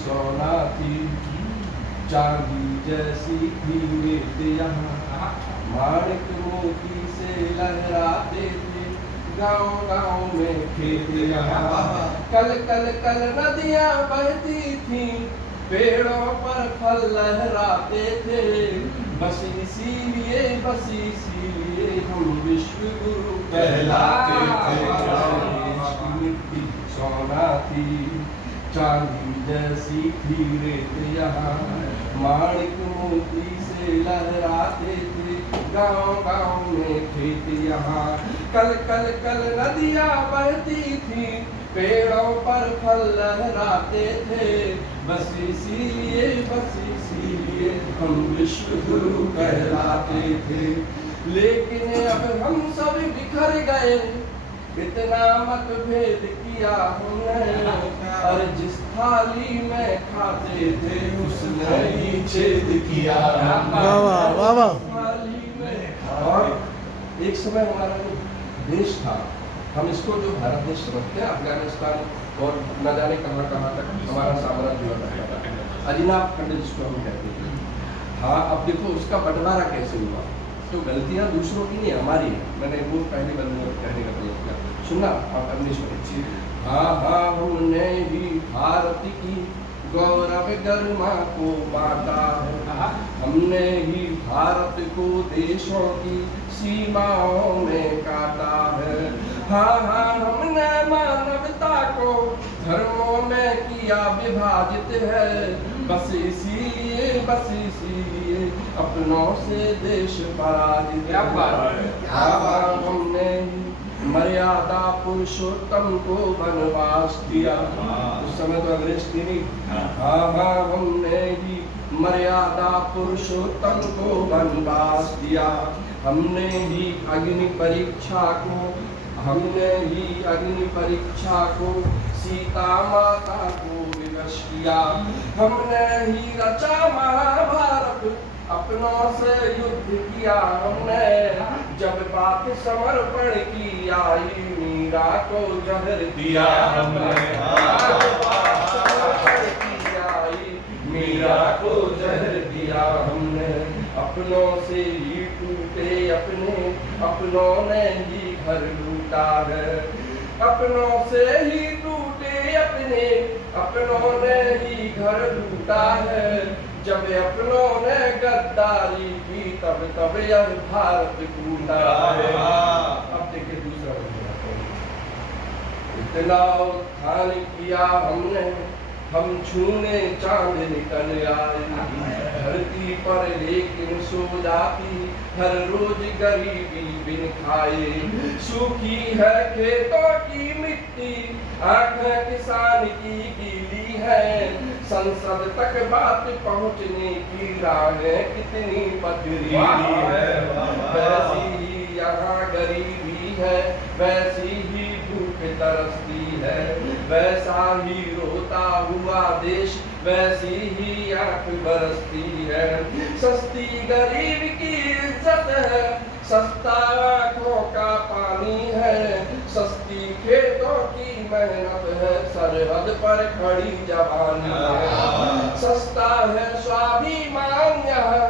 सोना थी, चांदी जैसी थी रेत यहाँ, माणिक मोती से लहराते थे, गाँव गाँव में खेत यहाँ। कल कल कल नदियाँ बहती थी, पेड़ों पर फल लहराते थे, बस इसीलिए हम विश्व गुरु कहलाते थे। मिट्टी सोना थी, चांदी जैसी थी रेत यहाँ, माणिक मोती से लहराते थे, गाँव गाँव में खेत यहाँ। कल कल कल नदियाँ बहती थी, पेड़ों पर फल लहराते थे, बस इसीलिए हम विश्व गुरु कहलाते थे। लेकिन अब हम सब बिखर गए, इतना मतभेद किया हमने, और जिस थाली में खाते थे उसने ही छेद किया। थाली में। और एक समय हमारा जो देश था, हम इसको जो भारत देश समझते हैं, अफगानिस्तान और न जाने कहाँ कहाँ तक हमारा साम्राज्य हुआ था, अजिनाब खंड जिसको हम कहते हैं। हाँ, अब देखो उसका बंटवारा कैसे हुआ। तो गलतियाँ दूसरों की नहीं, हमारी है। मैंने वो पहली बार कहने का प्रयास किया, सुनना आप अपनी सुनिए। हाँ हाँ, हमने ही भारत की गौरव गरिमा को बांटा है, हमने ही भारत को देशों की सीमाओं में काटा है। हाँ हाँ, हमने मानवता को धर्मों में किया विभाजित है, बस इसीलिए अपनों से देश पराजित है। हाँ, हमने मर्यादा पुरुषोत्तम को वनवास दिया, उस समय तो अंग्रेज थी नहीं। हाँ हाँ, हमने ही मर्यादा पुरुषोत्तम को वनवास दिया, हमने ही अग्नि परीक्षा को सीता माता को विवश किया, हमने ही रचा महाभारत, अपनों से युद्ध किया हमने, जब बात समर्पण की आई मीरा को जहर दिया हमने। समर्पण की आई मीरा को जहर दिया हमने, अपनों से ही टूटे अपनों ने ही घर लूटा है, अपनों से ही टूटे अपनों ने ही घर लूटा है, जब अपनों ने गद्दारी की तब यह भारत टूटा है। अब देखिए दूसरा, इतना उत्थान किया हमने, हम छूने चांद निकल आए, धरती पर लेकिन सो जाती हर रोज गरीबी बिन खाए, सूखी है खेतों की मिट्टी, आंखें किसान की गीली है, संसद तक बात पहुंचने की राहें कितनी पथरीली है, वैसी ही यहाँ गरीबी है, वैसी ही भूख तरसती है, वैसा ही रोता हुआ देश, वैसी ही आंख बरसती है, सस्ती गरीब की इज्जत है, सस्ता आंखों का पानी है, सस्ती खेतों की मेहनत है, सरहद पर खड़ी जवानी है, सस्ता है स्वाभिमान यहाँ,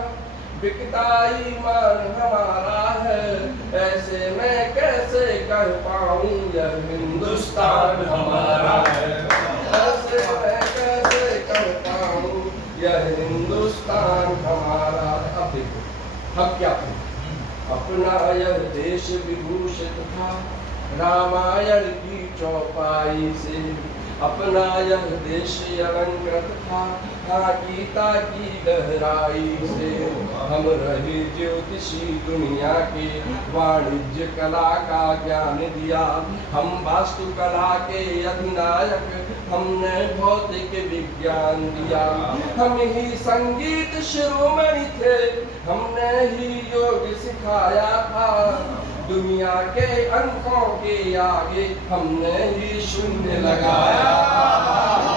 बिकता ईमान हमारा है, ऐसे मैं कैसे कह पाऊं यह हिंदुस्तान हमारा है, ऐसे मैं कैसे कह पाऊं यह हिंदुस्तान हमारा। अब देखो हम क्या थे, अपना यह देश विभूषित था रामायण की चौपाई से, अपना यह देश अलंकृत था हाँ गीता की गहराई से, हम रहे ज्योतिषी दुनिया के, वाणिज्य कला का ज्ञान दिया, हम वास्तुकला के अधिनायक, हमने भौतिक विज्ञान दिया, हम ही संगीत शिरोमणि थे, हमने ही योग सिखाया था, दुनिया के अंकों के आगे हमने ही शून्य लगाया,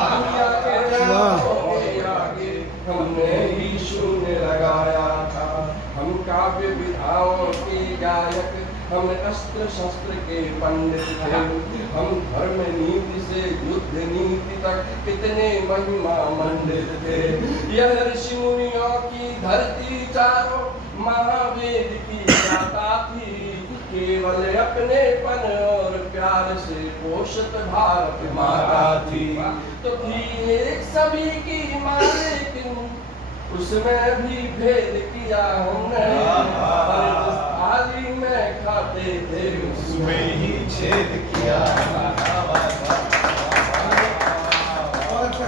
दुनिया के अंकों के आगे हमने ही शून्य लगाया था, हम काव्य विधाओं के गायक, हम अस्त्र शस्त्र के पंडित थे, हम धर्म नीति से युद्ध नीति तक कितने महिमा मंडित थे। यह ऋषि मुनियों की धरती चारों महावेद की गाथा थी। केवल अपनेपन और प्यार से पोषित भारत माता थी। तो थी एक सभी की माँ, लेकिन उसमें भी भेद किया हमने। पर जिस थाली में खाते थे उसमें ही छेद किया।